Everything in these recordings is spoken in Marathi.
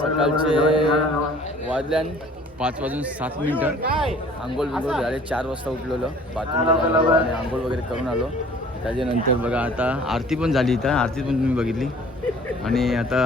सकाळचे वाजल्यान 5:07 आंघोळ बिंघोळ झाले. 4 वाजता उठलेलो, बाथरूमला जाऊन आणि आंघोळ वगैरे करून आलो. त्याच्यानंतर बघा आता आरती पण झाली. इथं आरती पण तुम्ही बघितली. आणि आता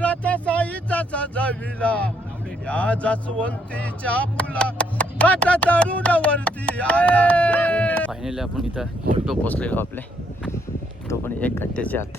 रथसाईचा सजविला या जसवंतीच्या फुला गाता तरुणावरती आला. फायनली आपण इथं ऑटो पोचलेलो आपले, तो पण 1 घंट्याच्या आत.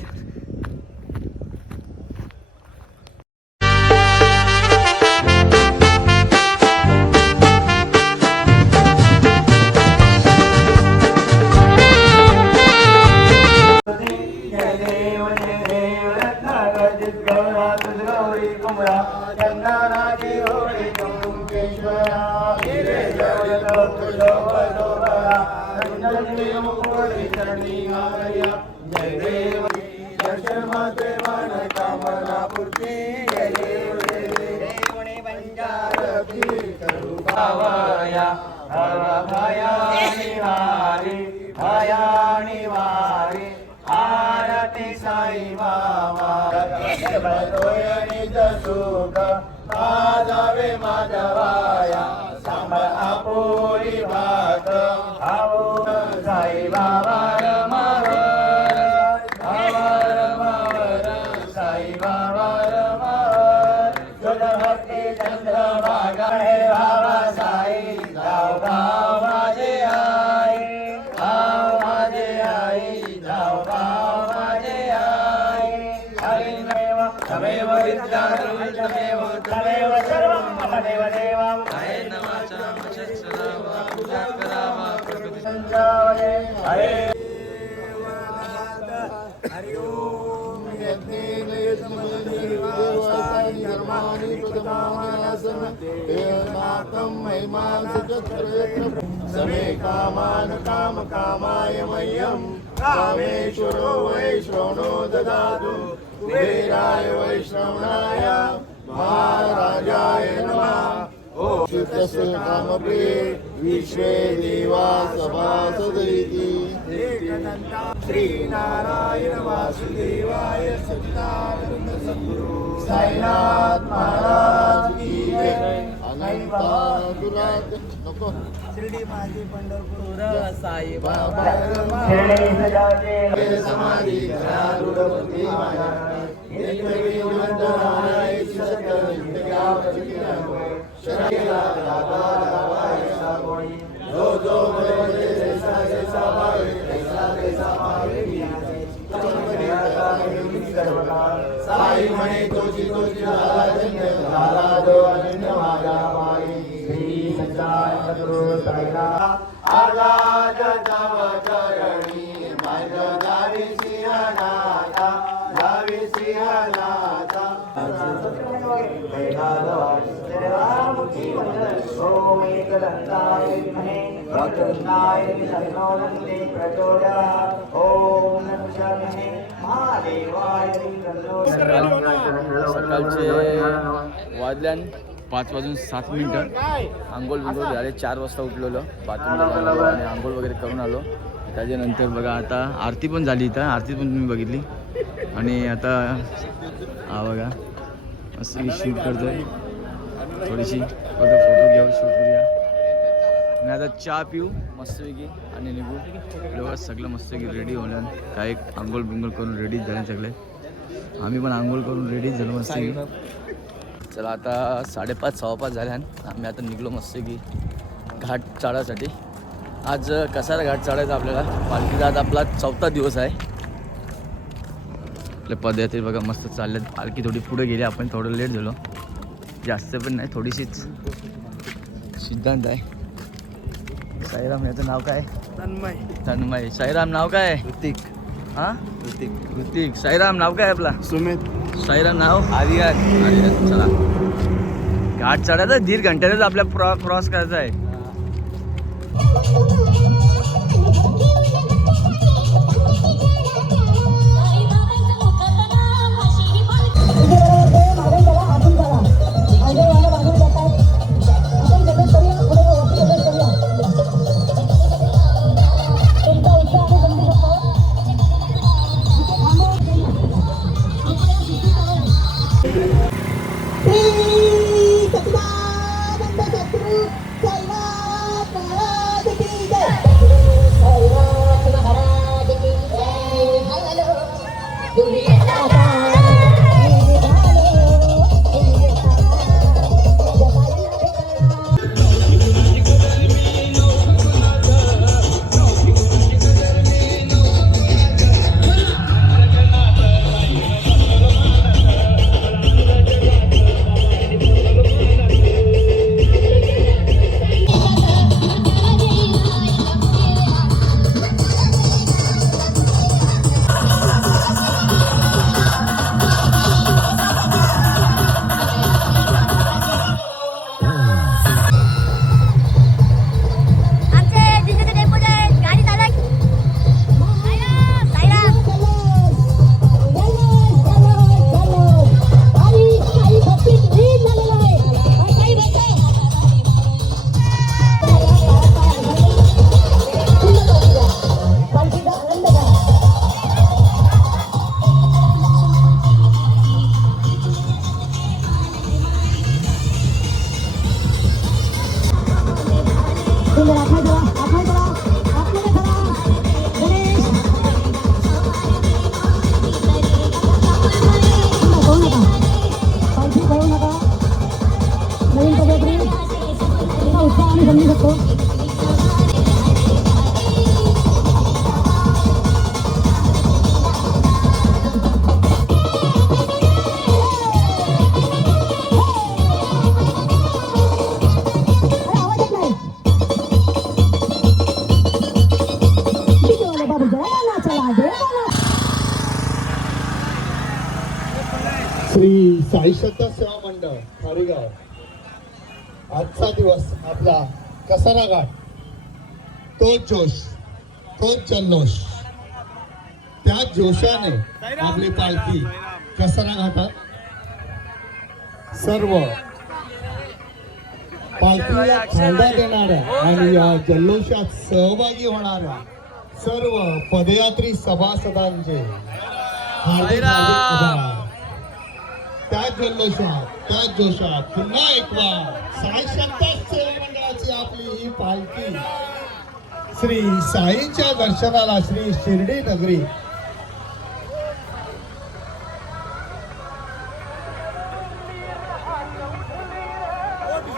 आरती साई बाबा सुख माधवे माधवाया सांभाळ आपोळी भात आवो साई बाबा रमावर साई बाबा रमावर भक्ती चंद्रभागा हे बाबा साई जाऊ भाव माझे आई भाव माझे आई जाऊ भाव माझे आई हरिमेव तमेव विद्याधरं तमेव सर्वं मम देव देवा हरे नमाचा मशस्सलावा पूजा करावा प्रकृती संजावये हरे हरि ओम यज्ञेन यजमानि धर्माणि प्रथमानासन तेनाकं महिमांसचत्रयत्र समे कामान काम कामाय मह्यं कामेश्वरो वैश्रवणो ददातु कुबेराय वैश्रवणाय महाराजाय नमः. ओम चित्तस्य कामप्रिये विश्वे देवा सभासदिति श्री नारायण वासुदेवाय सच्चिदानंद सद्गुरु साईनाथ महाराज की जय. अनंतागुरात नको शिर्डी माझी पंढरपूर साई बाबा खेळे सजाचे समाधी घरारूढ बुद्धी माझा येतवी वंदनाय सत्य विद्या प्रचितिनो शरणेला दादा दावाय सागोणी जो जो मरे जैसा जैसा भावे तैसा भावे साई म्हणे तोची झाला धन्य झाला जो अनन्य माझा माई श्री सच्चाय सद्गुरु साईनाथ आगाध तव चरणी माझ दावी सिंहनाथा दावी सिंहनाथा ओम एकदंताय विद्महे वक्रतुंडाय धीमहि प्रचोदयात्. ओम नमः शिवाय महादेवाय सकाळचे वाजल्यान 5:07 आंघोळ बिंघोळ झाले. 4 वाजता उठलेलो, बाथरूमला जाऊन आलो आणि आंघोळ वगैरे करून आलो. त्याच्यानंतर बघा आता आरती पण झाली. इथं आरती पण तुम्ही बघितली. आणि आता हा बघा मस्त शूट करतोय, थोडीशी फोटो घेऊ, शूट करूया आणि आता चहा पिऊ मस्तपैकी आणि निघू. एवढं सगळं मस्तपैकी रेडी होणार. काय आंघोळ बिंघोळ करून रेडीच झाले सगळे. आम्ही पण आंघोळ करून रेडीच झालो मस्तपैकी. चला आता 5:30-5:15 झाल्या. आम्ही आता निघलो मस्तपैकी घाट चढायसाठी. आज कसारा घाट चढायचा आपल्याला. पालखीचा आज आपला 4था दिवस आहे. आपल्या पदयात्रे बघा मस्त चालल्यात. पालखी थोडी पुढे गेली, आपण थोडं लेट झालो, जास्त पण नाही, थोडीशीच. सिद्धांत आहे. साईराम याचं नाव काय? तन्मय. साईराम नाव काय? ऋतिक. हा ऋतिक. साईराम नाव काय आपला? सुमित. साईराम नाव आर्यन. चला घाट चढायचा 1.5 घंट्यातच आपल्या क्रॉस करायचा आहे. श्री साई श्रद्धा सेवा मंडळ खारीगाव आजचा दिवस आपला कसारा घाट, तोच जोश, तोच जल्लोष, त्या जोशाने आपली पालखी कसारा घाटात सर्व पालखीला खांदा देणाऱ्या आणि या जल्लोषात सहभागी होणाऱ्या सर्व पदयात्री सभासदांचे हार्दिक आभार. त्या जल्लोषात, त्या जोशात पुन्हा एकदा साई श्रद्धा सेवा मंडळाची आपली ही पालखी श्री साईच्या दर्शनाला श्री शिर्डी नगरी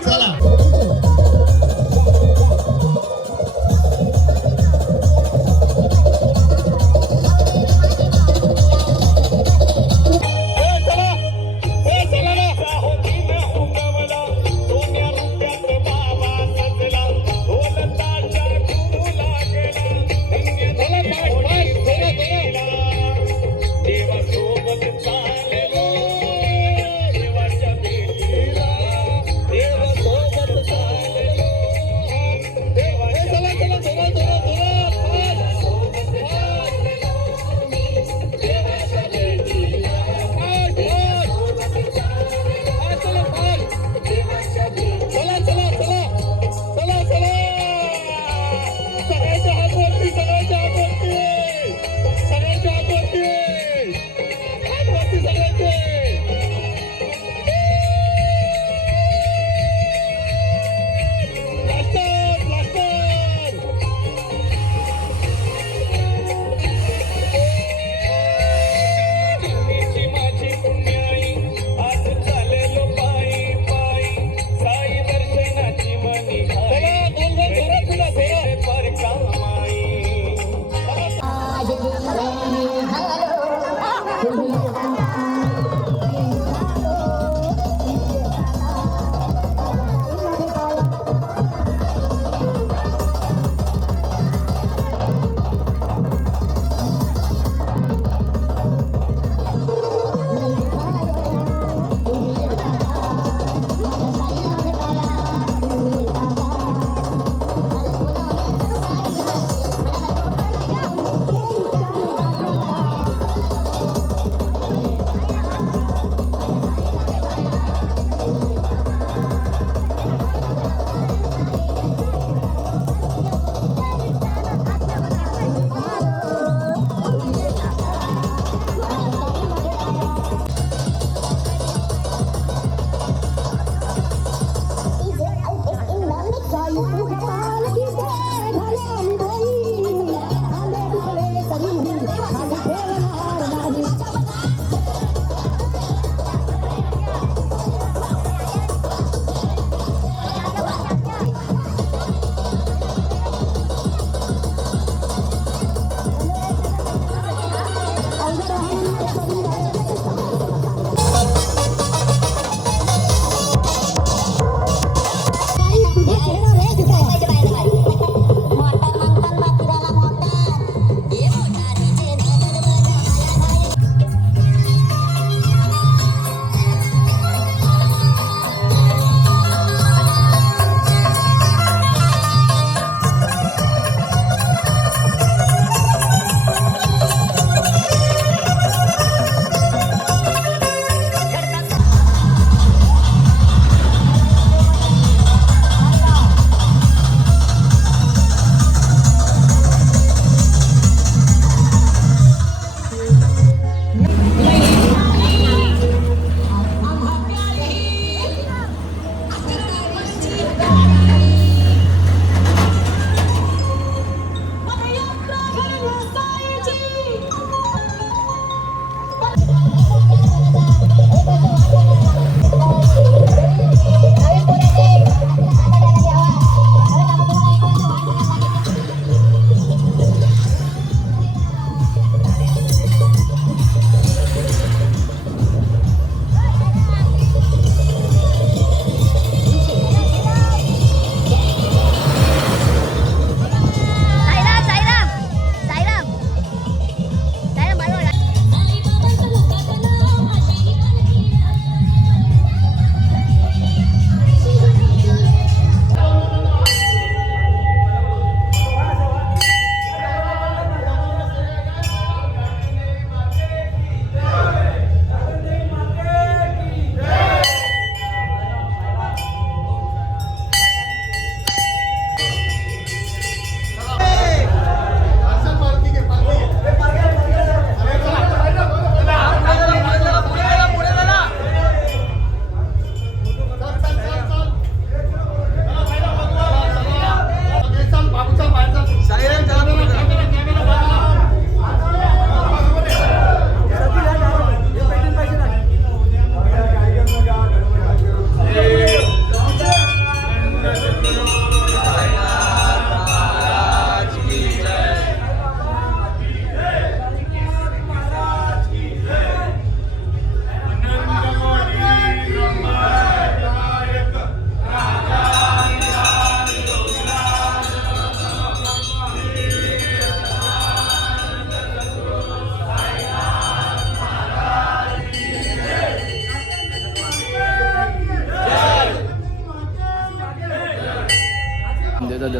चला.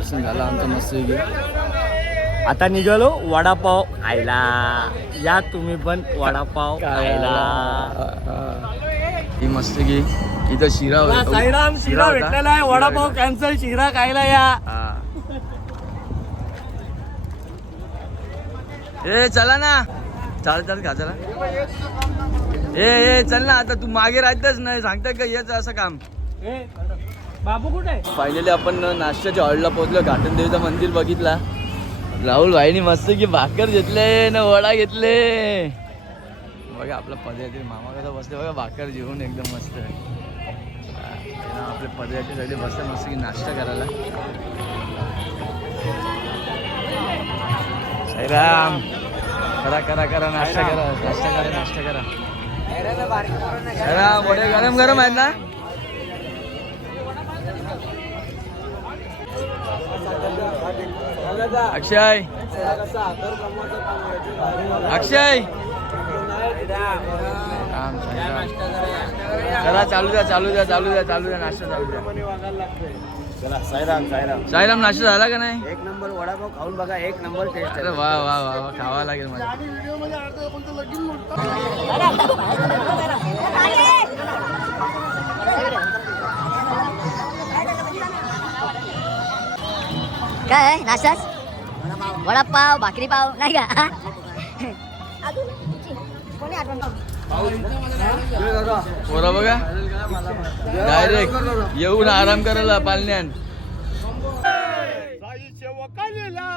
दर्शन झालं आमचं मस्त आता निघालो वडापाव खायला. या तुम्ही पण वडापाव खायला. ही मस्त की इथं शिरा होता. साईराम शिरा होता. भेटलेला आहे. वडापाव कॅन्सल, शिरा खायला या. हा. ए चला ना, चाल खा चला. ए चल ना, आता तू मागे राहतच नाही, सांगता का याच असं काम. बाबू कुठे आहे? फायनली आपण नाश्त्याच्या हॉलला पोहोचलो. घाटन देवीचं मंदिर बघितला. राहुल भाईनी मस्त की भाकर घेतले ना वडा घेतले. बघा आपला पदयात्री मामा कसा बसले बघा, भाकर जेवून एकदम मस्त. आपल्या पदयात्रेसाठी बसले मस्त की नाश्ता करायला. साईराम करा नाश्ता करा. साईराम वडे गरम आहेत ना. अक्षय चला चालू द्या नाश्ता चालू द्या. चला साईराम नाश्ता झाला का नाही? एक नंबर वडापाव खाऊन बघा, एक नंबर टेस्ट. अरे वा खावा लागेल मला. काय आहे नाश्ताच? वडापाव, भाकरी पाव नाही का? पोरा बघा डायरेक्ट येऊन आराम करायला पालण्यान. साईचे वकालीला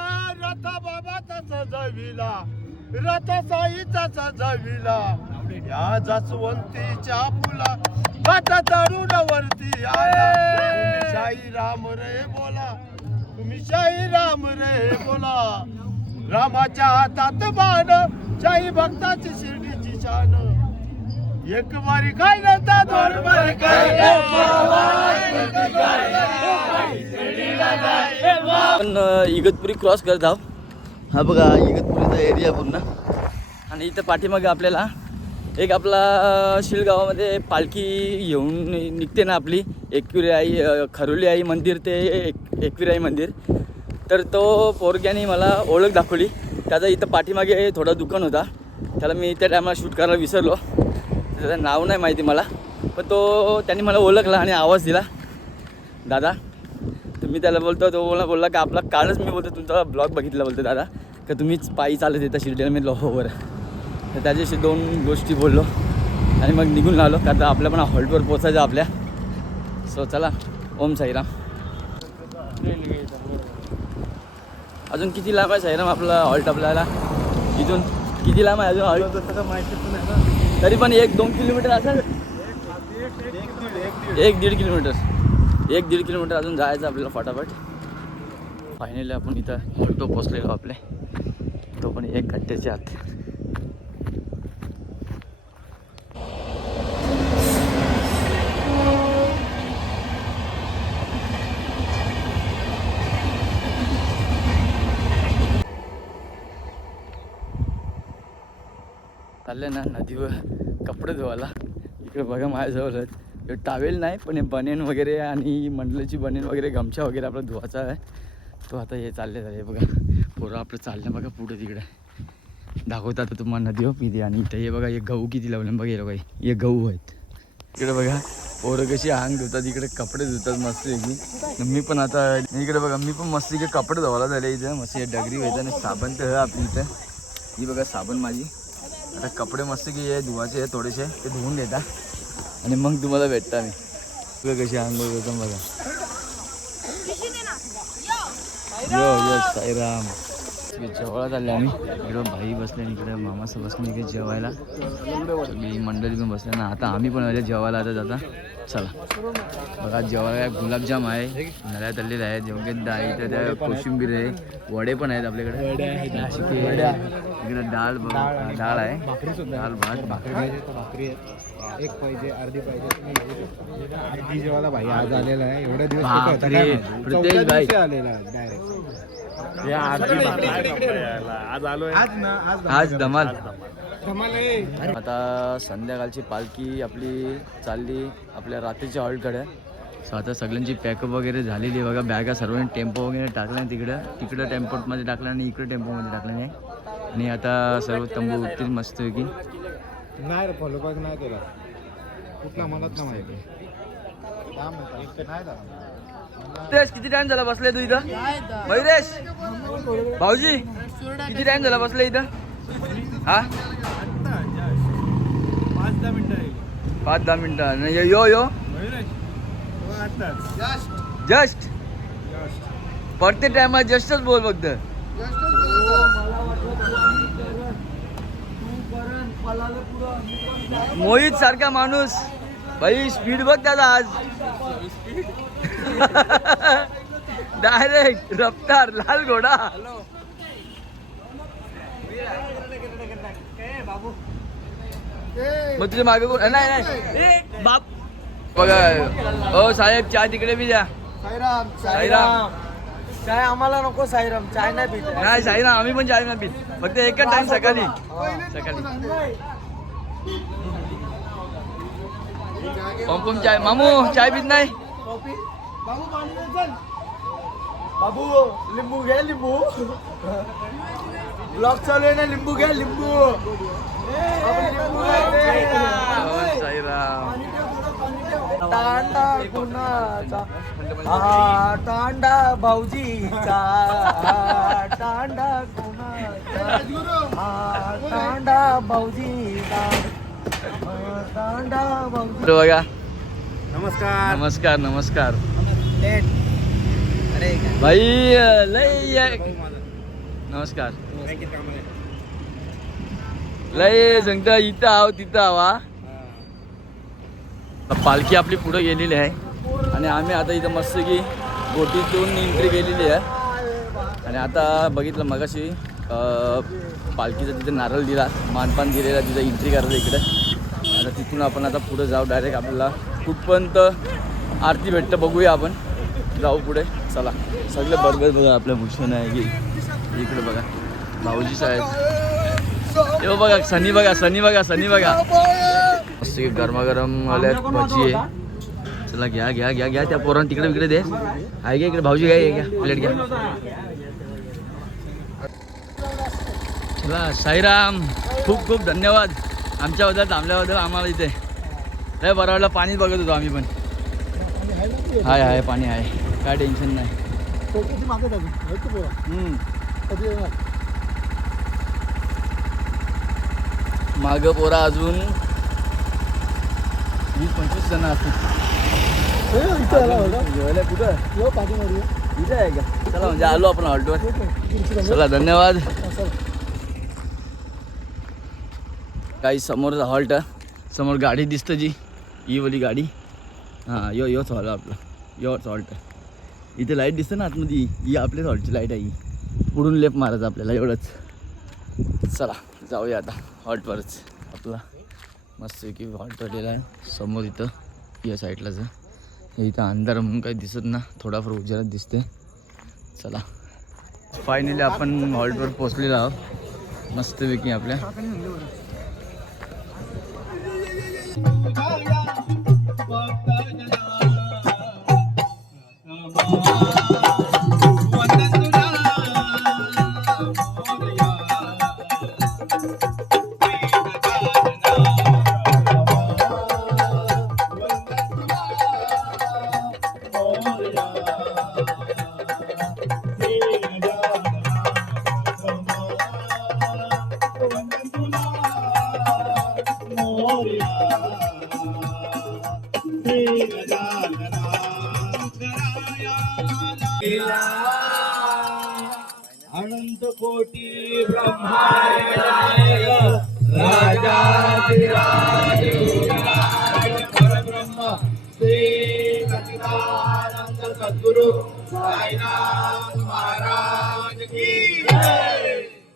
रथ बाबाचा सजविला, रथ साईचा सजविला. या जास्वंतीच्या फुला आता तरुण वरती आला. तुम्ही शाही राम रे बोला, तुम्ही शाही राम रे बोला. रामाच्या हातात बाण, शाही भक्ताची शिर्डीची शान. एक वारी काय नव्हता, दोन वारी काय आपण इगतपुरी क्रॉस करत आहोत. हा बघा इगतपुरीचा एरिया पूर्ण. आणि इथं पाठीमागे आपल्याला एक आपला शिळगावामध्ये पालखी येऊन निघते ना आपली, एकविरा आई खरोली आई मंदिर ते एकविरा आई मंदिर. तर तो पोरग्याने मला ओळख दाखवली. त्याचा इथं पाठीमागे थोडा दुकान होता. त्याला मी त्या टायमाला शूट करायला विसरलो, त्याचं नाव नाही माहिती मला. पण तो त्यांनी मला ओळखला आणि आवाज दिला, दादा. तर मी त्याला बोलतो, तो बोलला की आपला कालच मी बोलतो तुमचा ब्लॉग बघितला, बोलतो दादा का तुम्हीच पायी चालत येता शिर्डीला. मी हो बरं. तर त्याच्याशी 2 गोष्टी बोललो आणि मग निघून आलो, कारण आपल्या पण हॉल्टवर पोचायचं आपल्या. सो चला, ओम साईराम. अजून किती लांब आहे साईराम आपला हॉल्ट? आपल्याला इथून किती लांब आहे अजून हॉल्ट? तरी पण 1-2 किलोमीटर असेल. 1-1.5 किलोमीटर अजून जायचं आपल्याला फटाफट. फायनली आपण इथं ऑल्टो पोचलेलो आपले, तो पण 1 घंट्याच्या आत. चालले ना नदीवर कपडे धुवायला. इकडे बघा माझ्याजवळ टावेल नाही पण हे बनेन वगैरे आणि मंडलाची बनेन वगैरे गमछा वगैरे आपला धुवायचा आहे. तो आता हे चालले झाले बघा पोरं आपलं चाललं बघा पुढे तिकडे दाखवतात आता तुम्हाला नदीवर किती. आणि इथे हे बघा हे गहू किती लावले बघा, हे बघा हे गहू आहेत. इकडे बघा पोरं कशी अंग धुतात, इकडे कपडे धुतात मस्त की. मी पण आता इकडे बघा मी पण मस्त इकडे कपडे धुवायला झाले. इथं मस्त डगरी व्हायचं आणि साबण तर आपली इथं ही बघा साबण माझी. आता कपडे मस्त की हे धुवायचे थोडेसे, ते धुवून देता आणि मग तुम्हाला भेटता मी. तुला कशी आंघोळ होतं बघा. यो साईराम. जेवायला चालले आम्ही. इकडं भाई बसले आणि इकडे मामासं बसले इकडे जेवायला. सगळी मंडळी पण बसले ना. आता आम्ही पण आले जेवायला. आता जाता चला बघा जेवायला गुलाबजाम आहे, नळ्या तळलेल्या आहे, जेवण आहे, इथे त्या कोशिंबीर आहे, वडे पण आहेत आपल्याकडे, इकडे डाळ डाळ आहे, डाळ भात भाकरी एक पाहिजे अर्धी पाहिजे. अर्धी जेवायला भाई आज आलेला आहे. एवढ्या दिवस प्रत्येक भाई आलेला डायरेक्ट. आज धमाल. आता संध्याकाळची पालखी आपली चालली आपल्या रात्रीच्या हॉल्टकडे. सो आता सगळ्यांची पॅकअप वगैरे झालेली आहे बघा. बॅगा सर्वांनी टेम्पो वगैरे टाकला तिकडं टेम्पोमध्ये टाकला आणि इकडं टेम्पोमध्ये टाकला नाही. आणि आता सर्व तंबू उठतील मस्तपैकी. नाही रे फॉलो बॅक नाही केला कुठला मला ना माहिती नाही झाला. मयुरेश किती टाइम झाला बसले तू इथं? मयुरेश भाऊजी किती टाइम झाला बसले इथं? हा 5-10 मिनिटं. यो जस्ट पडते टायमात जस्टच बोल फक्त. मोहित सारखा माणूस भाई स्पीड बघ त्याचा आज. डायरेक्ट रफ्तार लाल घोडा. मग तुझ्या मागे कोण? नाही बाप बघा. हो साहेब चाय तिकडे बी द्या. साईराम चाय आम्हाला नको साईराम, चाय नाही पित. नाही साईराम आम्ही पण चाय नाही पीत, फक्त एकच टाइम सकाळी. पंपम चाय. मामू चाय पीत नाही? बाबू लिंबू घे, लिंबू ब्लॉक चालू आहे ना, लिंबू घे, लिंबू. साईराम तांडा कुणाचा? तांडा भाऊजीचा. तांडा कुणाचा? तांडा भाऊजीचा. तांडा भाऊजी. बघा. नमस्कार नमस्कार नमस्कार अरे भाई लय नमस्कार. लय सांगता इथं आहो तिथं आवा. पालखी आपली पुढे गेलेली आहे आणि आम्ही आता इथं मस्त की बोटीतून एंट्री केलेली आहे. आणि आता बघितलं मगाशी पालखीचा तिथे नारळ दिला, मानपान दिलेला, तिथं एंट्री करायला इकडे. आता तिथून आपण आता पुढे जाऊ डायरेक्ट. आपल्याला कुठपर्यंत आरती भेटतं बघूया, आपण जाऊ पुढे. चला सगळे बर्गर बघा. आपल्या भूषण आहे की इकडे बघा भाऊजी साहेब. हे बघा सनी बघा, सनी बघा, सनी बघा. मस्त गरमागरम आल्या भजी आहे. चला घ्या घ्या घ्या घ्या. त्या पोरांना तिकडे इकडे दे. आहे घ्या इकडे भाऊजी, घ्या घ्या प्लेट घ्या. चला साईराम खूप खूप धन्यवाद आमच्याबद्दल थांबल्याबद्दल. आम्हाला इथे लय बरं वाटलं. पाणीच बघत होतो आम्ही पण. आहे पाणी आहे, काय टेन्शन नाही. मागं पोरा अजून 20-25 जण असतील. कुठं इथे आहे का? चला म्हणजे आलो आपण हॉल्टवर. चला धन्यवाद. काही समोर हॉल्ट आहे, समोर गाडी दिसतं जी ही वाली गाडी. हां योच हॉल आपला, योच हॉल्ट. इथे लाईट दिसतं ना आतमध्ये, ही आपल्याच हॉल्टची लाईट आहे. पुढून लेफ्ट मारायचं आपल्याला एवढंच. चला जाऊया आता हॉल्टवरच. आपला मस्त की हॉल्ट आलेला आहे समोर इथं या साईडलाच. हे इथं अंधार म्हणून काही दिसत ना, थोडाफार उजेडात दिसते. चला फायनली आपण हॉल्टवर पोचलेलो आहोत मस्तपैकी आपल्या. अनंत कोटी ब्रह्मांड राजाधिराज परब्रह्म श्री सच्चिदानंद सद्गुरु साईनाथ महाराज की जय.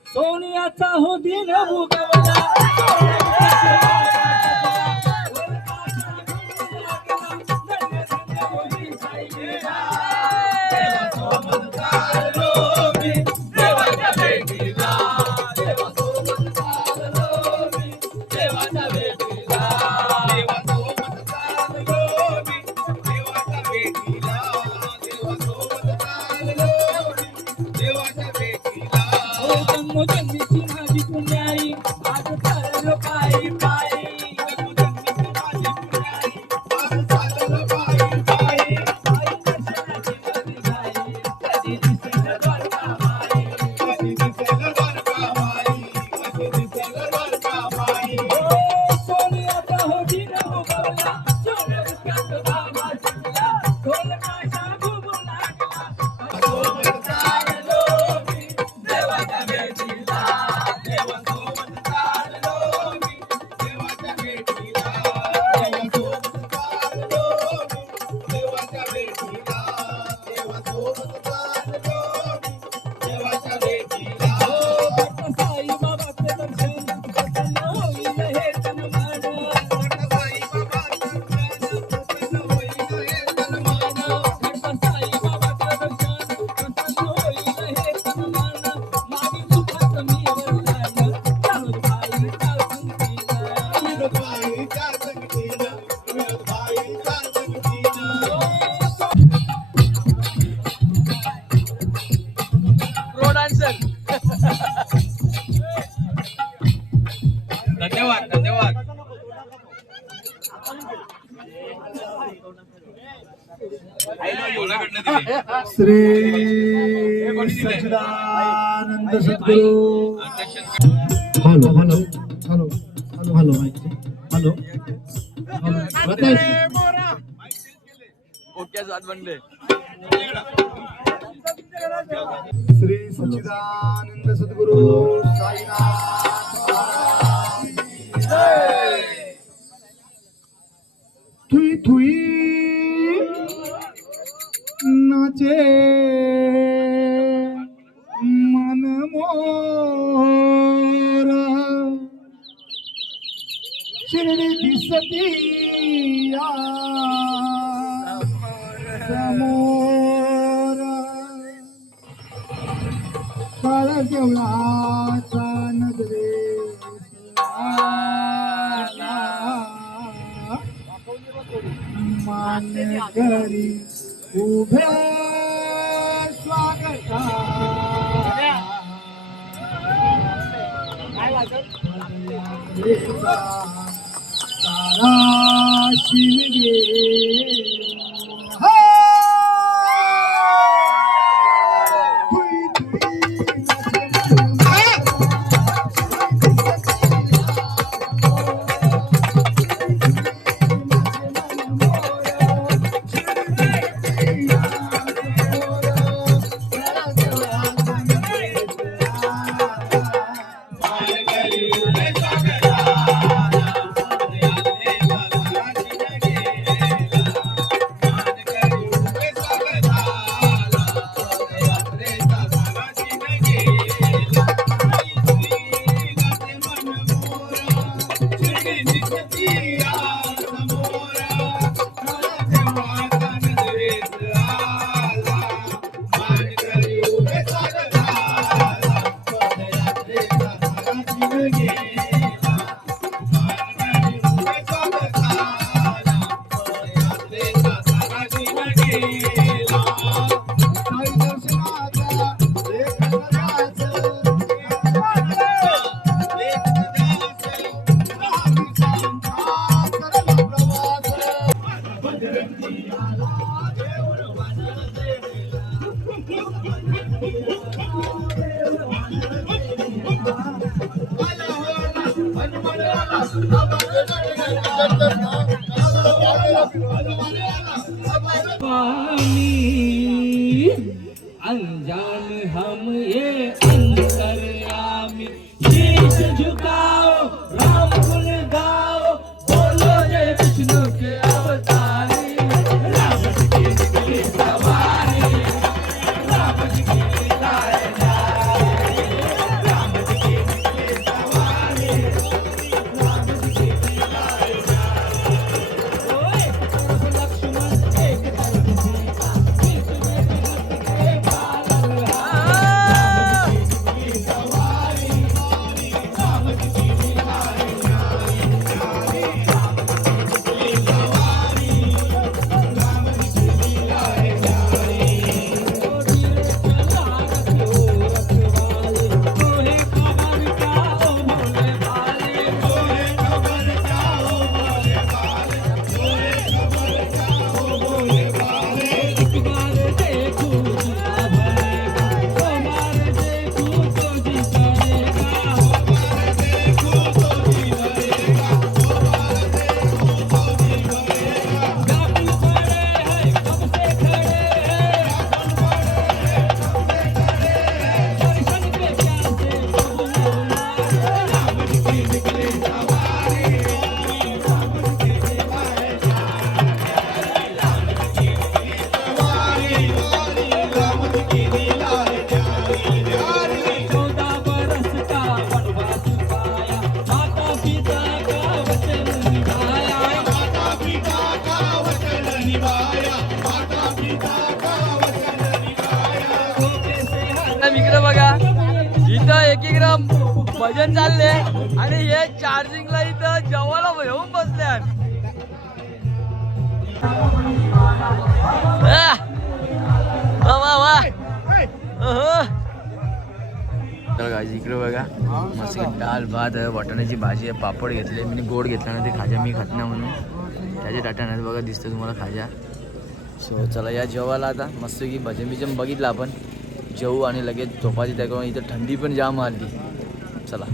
सोनियाचा हो दिन उगवला. Shri Sachchidanand Sadguru hello hello hello hello hello hello okay सात बनले. श्री सच्चिदानंद सद्गुरु साईनाथ महाराज की जय. थुई थुई नाचे मन मोरा शिर्डी दिसती समोर काळा देवळाचा नजरेस आला मानकरी उभे स्वागता तारा शिलगे अनजान हम ये अंतर्यामी शीश झुकाओ राम गुण गाओ बोलो जय विष्णु के अवतारी रावण की निकली सवारी रावण की लाए जाए रावण की निकली सवारी रावण की लाए जाए ओए लक्ष्मण एक तरफ इकडे बघा इथं एकीकडं भजन चालले आणि हे चार्जिंगला इथं जेवायला येऊन बसल्यात. वा वा वा. तर गाईज इकडे बघा मस्त डाळ भात आहे, वाटाण्याची भाजी आहे, पापड घेतले मी, गोड घेतला ना ते खाजा मी खात नाही म्हणून त्याचे टाटा नाही बघा दिसतं तुम्हाला खाजा. सो चला या जेवायला आता मस्तपैकी भजन बिजन बघितलं आपण जेवू आणि लगेच झोपायची त्या इथं थंडी पण जाम आली. चला